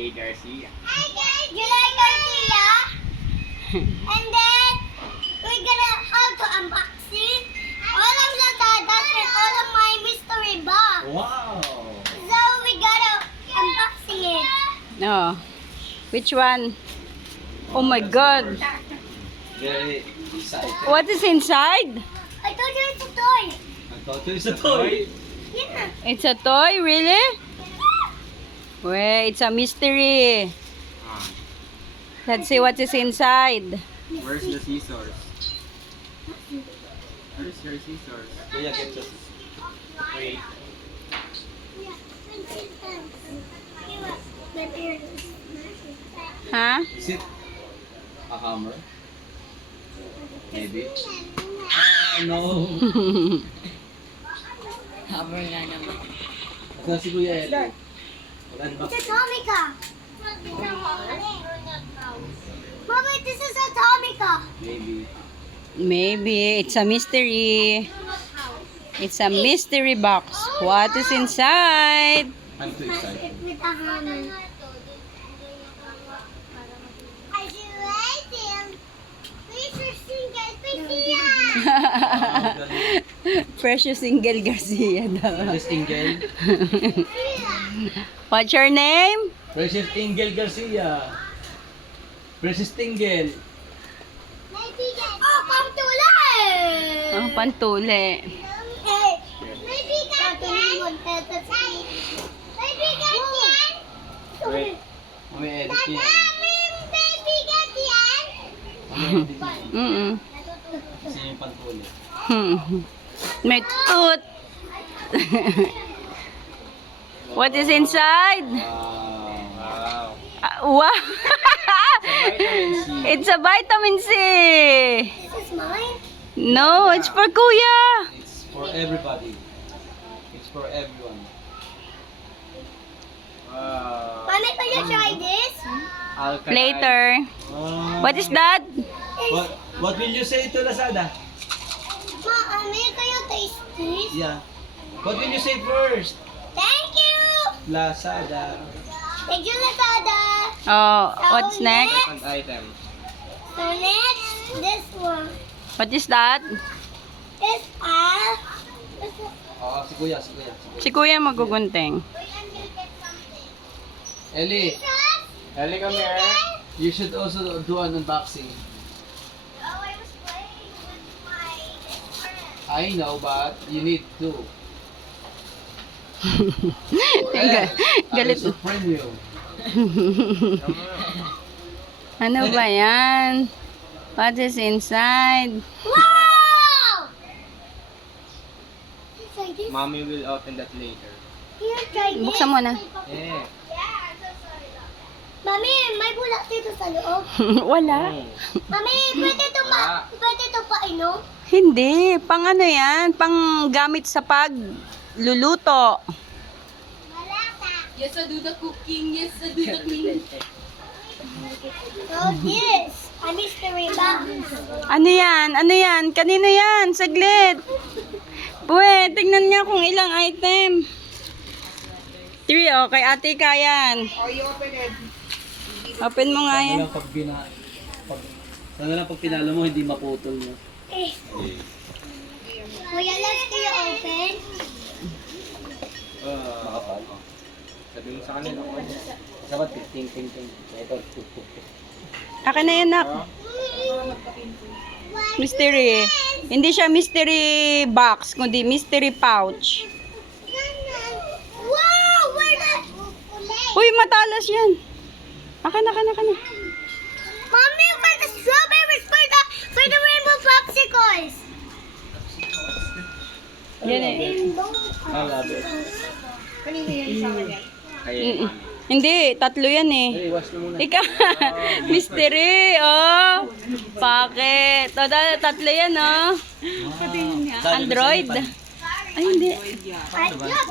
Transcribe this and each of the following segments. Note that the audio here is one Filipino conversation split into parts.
A. Garcia. Hi guys, you like Garcia? And then we're gonna how to unboxing all of the dadas and all of my mystery box. Wow! So we gotta unboxing it. No. Which one? Oh my God. Very excited. What is inside? I told you it's a toy. I thought it was a toy. Yeah. It's a toy, really? Wait, it's a mystery. Let's see what is inside. Where's the scissors? Where's your scissors? Kuya, get the Wait. My parents. Huh? Is it a hammer? Maybe. No. Hammer nga naman. Ito si Kuya Eli. It's a Tomica. Mama, this is a Tomica. Maybe. Maybe it's a mystery. It's a mystery box. What is inside? I'm too excited. With a hammer. I do like him. Please single, Precious Single Garcia daw. Precious Ingel. What's your name? Precious Ingel Garcia. Precious Tingel. Oh, pamtulay! Oh, pantuli. Hey, maybe got yan. Maybe got yan. Wait. May edit niya. Baby got yan. May edit niya. Mm-mm. Kasi yung pantuli. May tooth. What is inside? Wow. Wow. Vitamin C. It's a vitamin C. This is mine. No, it's for Kuya. It's for everybody. It's for everyone. Wow. Mommy, can you try this? Alkaline. Later. What is that? What will you say to Lazada? Mommy, can you taste this? Yeah. What will you say first? Thank you. Lazada. Thank you, Lazada. Oh, what's next? Second item. So next, this one What is that? is a. Oo, si Kuya. Si Kuya magugunting. Ellie. Ellie, come here. You should also do an unboxing. Oh, I was playing with my friend. I know, but you need to. Galit. I will surprise you. Ano ba yan? What is inside? Wow! Try this. Mommy will open that later. Can you try this? Buksan mo na. Yeah. Mami, may bulak dito sa loob. Wala. Mami, pwede to painom? Hindi. Pang ano yan? Pang gamit sa pagluluto. Malata. Yes, I do the cooking. Yes, I do the cleaning. So this, a mystery box. Ano yan? Ano yan? Kanino yan? Saglit. Pwede, tignan niya kung ilang item. 3, oh. Kay ate ka yan. Open mo nga yan. Sana lang pag pinalo mo, hindi maputol mo. Eh. Kuya, let's do you open? Makapal. Sabi mo sa kanila. Dapat ting. Ito. Akin na yan, nak. Mystery. Hindi siya mystery box, kundi mystery pouch. Wow! Where the... Uy, matalas yan. Akin. Mommy, for the strawberries, for the rainbow popsicles. Yan eh. I love it. Kaya Mm-mm. Hindi, 3 yan eh. Hey, wash mo muna. Ika, mystery, oh. Bakit? O, 3 yan, oh. Android. Ay, hindi.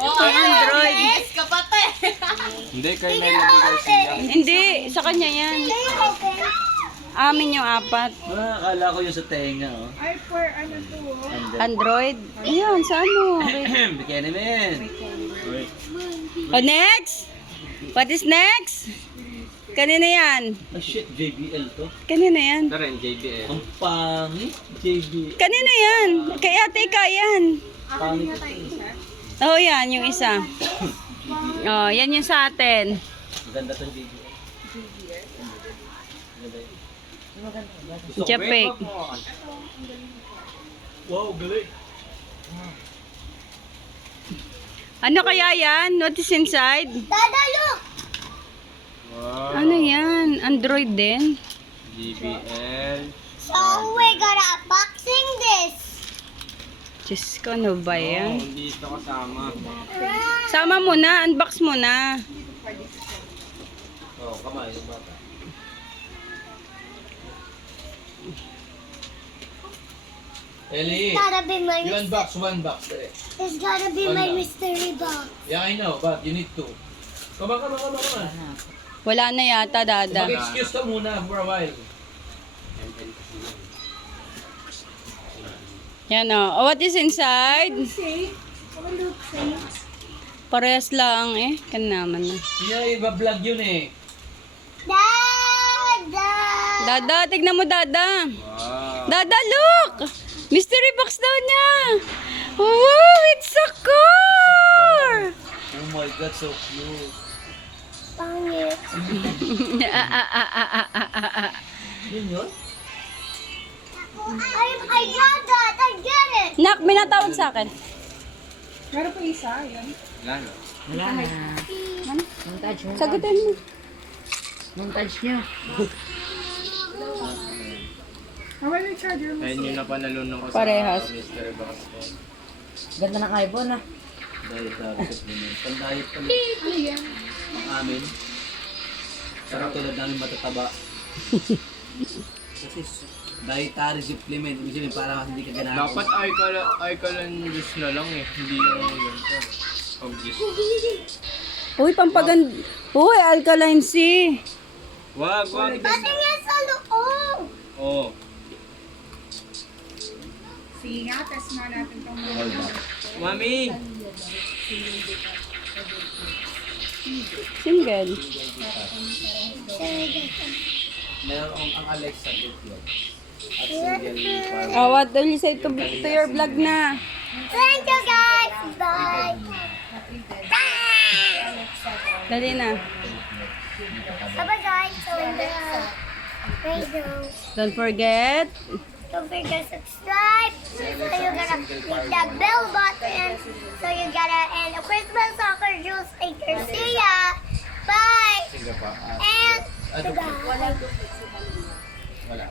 Oh, Android. Yes, kapate. Hindi, kay Melody Garcia. Hindi, sa kanya yan. Can you open? Amin yung 4. Akala ko yung sa tenga, oh. Ay, for ano to? And then, Android. Ayan, sa ano? Bikini man. Wait. O, next? What is next? Kanina yan? Ah, shit, JBL to. Kanina yan? Ito rin, JBL. Ang pangit, JBL. Kanina yan? Kay Ate Ika yan. Pangit. Oh, yan, yung isa. Oh, yan yung sa atin. Maganda tong JBL. Japek. Wow, galing. Ano kaya yan? What is inside? Dada, look! Wow. Ano yan? Android din? JBL. So, we're gonna unboxing this. Diyos ko, ano ba Oh, yan? hindi ito kasama. Sama mo na, unbox mo na. Oh, kamay, yung bata. Ellie, Gotta be my you unbox one box. Dali. It's gotta be my mystery box. Yeah, I know, but you need to. Come on. Wala na yata, Dada. Mag-excuse ka muna for a while. Yan o. Oh, what is inside? Parehas lang eh. Kan naman na. Yeah, iba-vlog yun eh. Dada! Dada, tignan mo, Dada. Wow. Dada, look! Mystery box daw niya. Wow, it's a car! Oh my God, so cute. Pangit. Yun yun? I got that! I get it! Nak, may natawag sa akin. Meron pa isa, yan. Wala na. Sagutin mo. Nawala yung charger mo. Ayun yung napanalunan ko Parehas. sa mystery box ko. Dahil sa supplement. Pandayot kami. Ang amin. Sarap tulad namin matataba. Kasi dietary supplement. Ibig sabihin para hindi ka ganahan. Dapat alkaline juice na lang eh. Hindi yung yun ko. Oh, juice. Uy, pampaganda. Uy, alkaline C. Wag. Pati nga sa loob! Oh. Sige nga, test nga natin itong Mami! Single. Meron ang Alexa dito yun. At single para Oh, what will you say to your vlog na? Thank you guys! Bye! Dali na. Bye guys! So in the radio. Don't forget. Don't forget to subscribe. So you're gonna hit the bell button. So you gotta and a Christmas soccer juice in Garcia. Bye! Sige pa. And goodbye. wala.